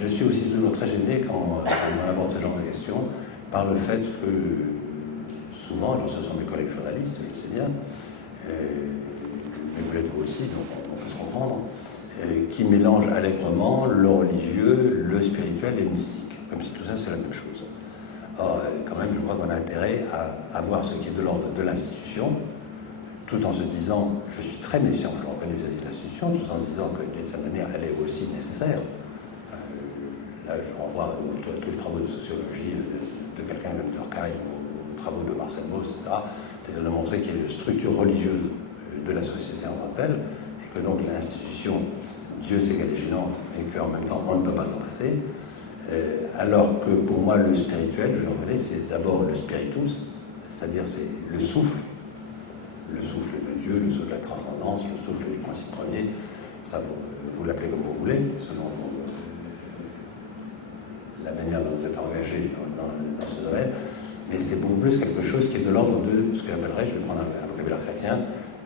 je suis aussi toujours très gêné quand on aborde ce genre de questions par le fait que souvent, alors ce sont mes collègues journalistes, je le sais bien, mais vous l'êtes vous aussi, donc on peut se comprendre, qui mélangent allègrement le religieux, le spirituel et le mystique, comme si tout ça c'est la même chose. Or, quand même, je crois qu'on a intérêt à voir ce qui est de l'ordre de l'institution, tout en se disant, je suis très méfiant, je reconnais vis-à-vis de l'institution, tout en se disant que d'une certaine manière, elle est aussi nécessaire. Là, je renvoie à tous les travaux de sociologie de quelqu'un comme Durkheim, aux travaux de Marcel Mauss, etc. C'est de montrer qu'il y a une structure religieuse de la société en tant que telle, et que donc l'institution, Dieu sait qu'elle est gênante, et qu'en même temps, on ne peut pas s'en passer. Alors que pour moi, le spirituel, je reconnais, c'est d'abord le spiritus, c'est-à-dire c'est le souffle de Dieu, le souffle de la transcendance, le souffle du principe premier. Ça, vous l'appelez comme vous voulez, selon la manière dont vous êtes engagé dans ce domaine, mais c'est beaucoup plus quelque chose qui est de l'ordre de ce que j'appellerais, je vais prendre un vocabulaire chrétien,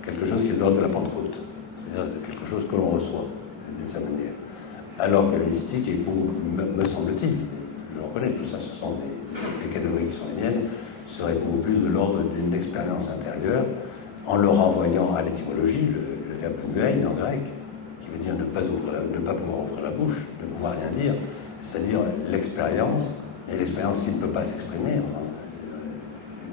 quelque chose qui est de l'ordre de la Pentecôte, c'est-à-dire quelque chose que l'on reçoit d'une certaine manière. Alors que le mystique est beaucoup, me semble-t-il, je reconnais, tout ça, ce sont les catégories qui sont les miennes, serait beaucoup plus de l'ordre d'une expérience intérieure, en le renvoyant à l'étymologie, le verbe muein en grec, qui veut dire ne pas pouvoir ouvrir la bouche, ne pouvoir rien dire, c'est-à-dire l'expérience, et l'expérience qui ne peut pas s'exprimer,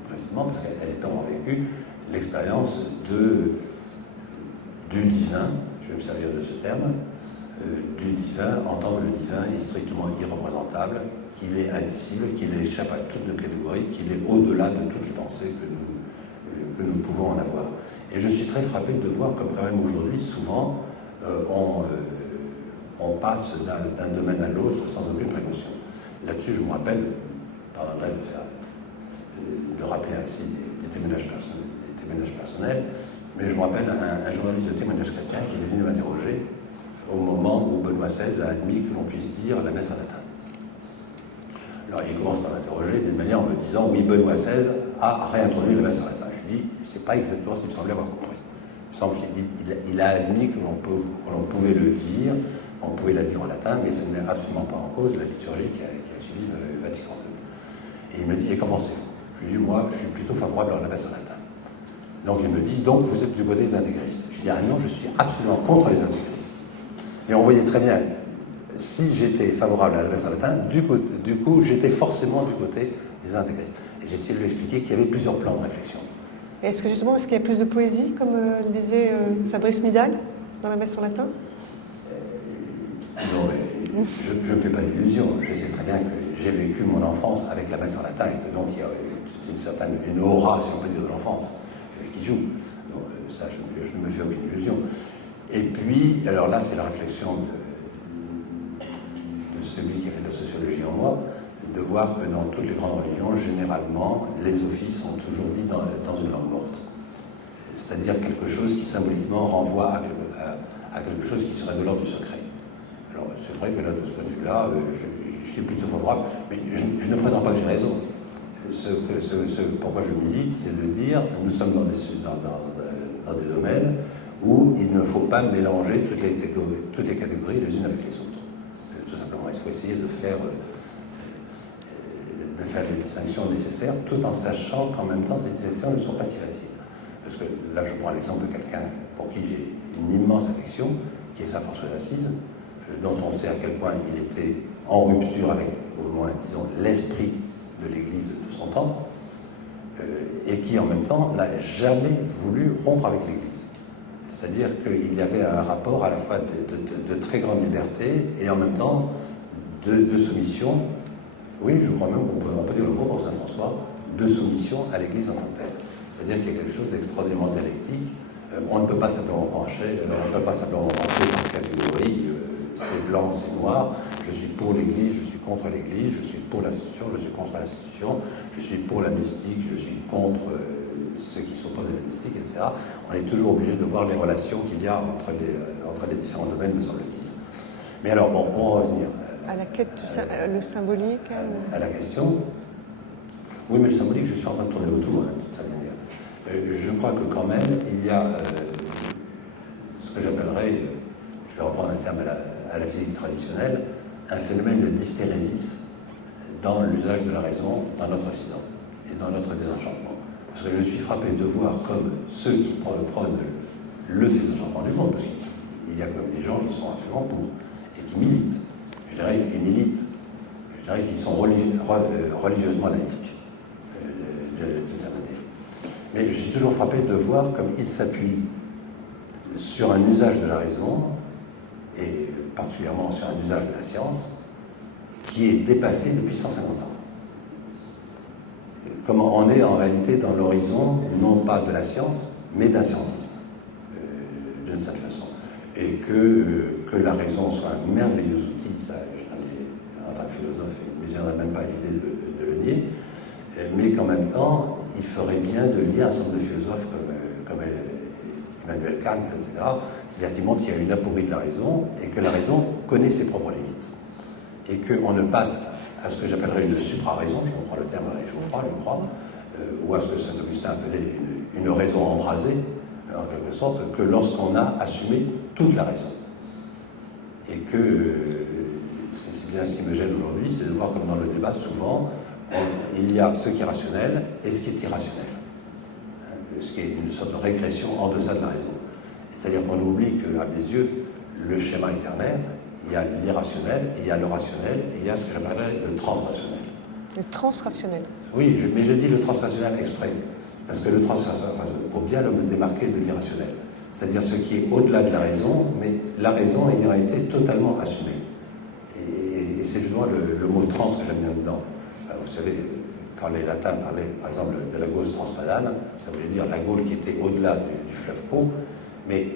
précisément parce qu'elle est tellement vécue, l'expérience du divin, je vais me servir de ce terme, du divin, entendre le divin est strictement irreprésentable, qu'il est indicible, qu'il échappe à toutes nos catégories, qu'il est au-delà de toutes les pensées que nous pouvons en avoir. Et je suis très frappé de voir comme quand même aujourd'hui, souvent, on passe d'un domaine à l'autre sans aucune précaution. Là-dessus, je me rappelle, pardonnerai de rappeler ainsi des témoignages personnels, mais je me rappelle un journaliste de témoignage chrétien qui est venu m'interroger au moment où Benoît XVI a admis que l'on puisse dire la messe en latin. Alors il commence par m'interroger d'une manière en me disant oui, Benoît XVI a réintroduit la messe en latin. Je lui dis c'est pas exactement ce qu'il me semblait avoir compris. Il me semble qu'il a admis que l'on pouvait le dire, on pouvait la dire en latin, mais ça ne met absolument pas en cause la liturgie qui a suivi le Vatican II. Et il me dit et comment c'est-vous? Je lui dis moi je suis plutôt favorable à la messe en latin. Donc il me dit donc vous êtes du côté des intégristes. Je dis ah non, je suis absolument contre les intégristes. Et on voyait très bien, si j'étais favorable à la messe en latin, du coup, j'étais forcément du côté des intégristes. Et j'ai essayé de lui expliquer qu'il y avait plusieurs plans de réflexion. Est-ce qu'il y a plus de poésie, comme le disait Fabrice Midal, dans la messe en latin? Non, mais je ne me fais pas d'illusions. Je sais très bien que j'ai vécu mon enfance avec la messe en latin, et que donc il y a une aura, si on peut dire, de l'enfance qui joue. Donc ça, je ne me fais aucune illusion. Et puis, alors là, c'est la réflexion de celui qui a fait de la sociologie en moi, de voir que dans toutes les grandes religions, généralement, les offices sont toujours dits dans une langue morte. C'est-à-dire quelque chose qui symboliquement renvoie à quelque chose qui serait de l'ordre du secret. Alors, c'est vrai que là, de ce point de vue-là, je suis plutôt favorable, mais je ne prétends pas que j'ai raison. Pourquoi je milite, c'est de dire que nous sommes dans des domaines où il ne faut pas mélanger toutes les catégories les unes avec les autres. Tout simplement, il faut essayer de faire les distinctions nécessaires, tout en sachant qu'en même temps, ces distinctions ne sont pas si faciles. Parce que là, je prends l'exemple de quelqu'un pour qui j'ai une immense affection, qui est saint François d'Assise, dont on sait à quel point il était en rupture avec, au moins, disons, l'esprit de l'Église de son temps, et qui, en même temps, n'a jamais voulu rompre avec l'Église. C'est-à-dire qu'il y avait un rapport à la fois de très grande liberté et en même temps de soumission. Oui, je crois même qu'on peut dire le mot pour saint François, de soumission à l'Église en tant que telle. C'est-à-dire qu'il y a quelque chose d'extraordinairement dialectique. On ne peut pas simplement penser par catégorie, c'est blanc, c'est noir, je suis pour l'Église, je suis contre l'Église, je suis pour l'institution, je suis contre l'institution, je suis pour la mystique, je suis contre ceux qui s'opposent à la mystique, etc. On est toujours obligé de voir les relations qu'il y a entre les différents domaines, me semble-t-il. Mais alors, bon, pour en revenir... à la quête le symbolique à la question. Oui, mais le symbolique, je suis en train de tourner autour, hein, de cette manière. Je crois que quand même, il y a ce que j'appellerais, je vais reprendre un terme à la physique traditionnelle, un phénomène de d'hystérésis dans l'usage de la raison dans notre Occident et dans notre désenchantement. Parce que je suis frappé de voir comme ceux qui prônent le désenchantement du monde, parce qu'il y a comme des gens qui sont absolument pour et qui militent. Je dirais qu'ils sont religieusement laïques, d'une certaine manière. Mais je suis toujours frappé de voir comme ils s'appuient sur un usage de la raison, et particulièrement sur un usage de la science, qui est dépassé depuis 150 ans. Comment on est en réalité dans l'horizon, non pas de la science, mais d'un scientisme, d'une certaine façon. Et que la raison soit un merveilleux outil, ça, en tant que philosophe, il ne me viendrait même pas l'idée de le nier, mais qu'en même temps, il ferait bien de lire un certain nombre de philosophes comme Emmanuel Kant, etc., c'est-à-dire qui montrent qu'il y a une aporie de la raison, et que la raison connaît ses propres limites. Et qu'on ne passe à ce que j'appellerais une supra-raison, je reprends le terme à Geoffroy, je crois, ou à ce que Saint-Augustin appelait une raison embrasée, en quelque sorte, que lorsqu'on a assumé toute la raison. Et que c'est bien ce qui me gêne aujourd'hui, c'est de voir comme dans le débat, souvent, il y a ce qui est rationnel et ce qui est irrationnel. Ce qui est une sorte de régression en deçà de la raison. C'est-à-dire qu'on oublie qu'à mes yeux, le schéma est ternaire, il y a l'irrationnel, et il y a le rationnel, et il y a ce que j'appellerais le transrationnel. Le transrationnel. Oui, mais je dis le transrationnel exprès, parce que le transrationnel, pour bien le démarquer de l'irrationnel, c'est-à-dire ce qui est au-delà de la raison, mais la raison ayant été totalement assumée. Et c'est justement le mot trans que j'aime bien dedans. Vous savez, quand les latins parlaient, par exemple, de la Gaule transpadane, ça voulait dire la Gaule qui était au-delà du fleuve Pô, mais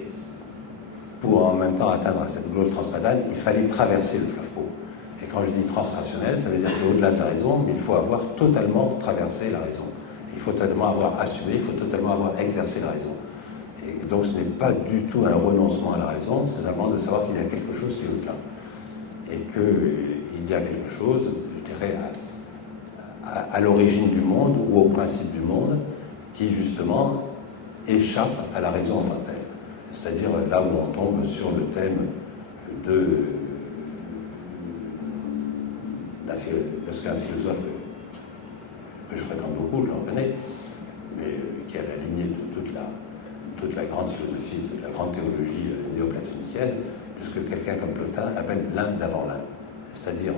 pour en même temps atteindre à cette Gaule transpadane, il fallait traverser le fleuve Pô. Et quand je dis transrationnel, ça veut dire c'est au-delà de la raison, mais il faut avoir totalement traversé la raison. Il faut totalement avoir assumé, il faut totalement avoir exercé la raison. Et donc ce n'est pas du tout un renoncement à la raison, c'est simplement de savoir qu'il y a quelque chose qui est au-delà. Et qu'il y a quelque chose, je dirais, à l'origine du monde ou au principe du monde qui justement échappe à la raison en tant que telle. C'est-à-dire là où on tombe sur le thème parce qu'un philosophe que je fréquente beaucoup, je le reconnais, mais qui est à la lignée de toute la grande philosophie, de la grande théologie néoplatonicienne, de ce que quelqu'un comme Plotin appelle l'un d'avant l'un. C'est-à-dire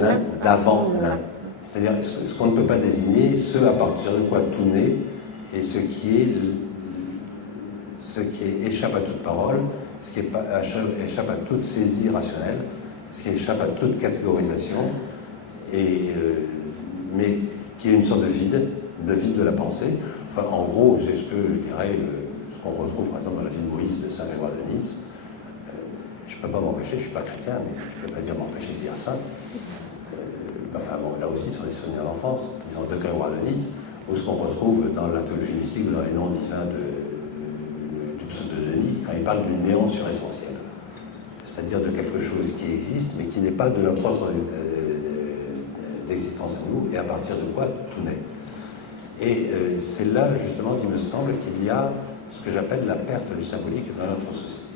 l'un d'avant l'un. C'est-à-dire ce qu'on ne peut pas désigner, ce à partir de quoi tout naît, et ce qui échappe à toute parole, ce qui échappe à toute saisie rationnelle, ce qui échappe à toute catégorisation, mais qui est une sorte de vide de la pensée. Enfin, en gros, c'est ce que je dirais, ce qu'on retrouve par exemple dans la vie de Moïse de Saint Grégoire de Nice. Je ne peux pas m'empêcher, je ne suis pas chrétien, mais je ne peux pas dire m'empêcher de dire ça. Enfin bon, là aussi, ce sont des souvenirs d'enfance. Disons de Grégoire de Nice, où ce qu'on retrouve dans la théologie mystique ou dans les noms divins du psaume de Denis, quand il parle du néant suressentiel. C'est-à-dire de quelque chose qui existe, mais qui n'est pas de notre ordre d'existence à nous, et à partir de quoi tout naît. Et c'est là, justement, qu'il me semble qu'il y a ce que j'appelle la perte du symbolique dans notre société.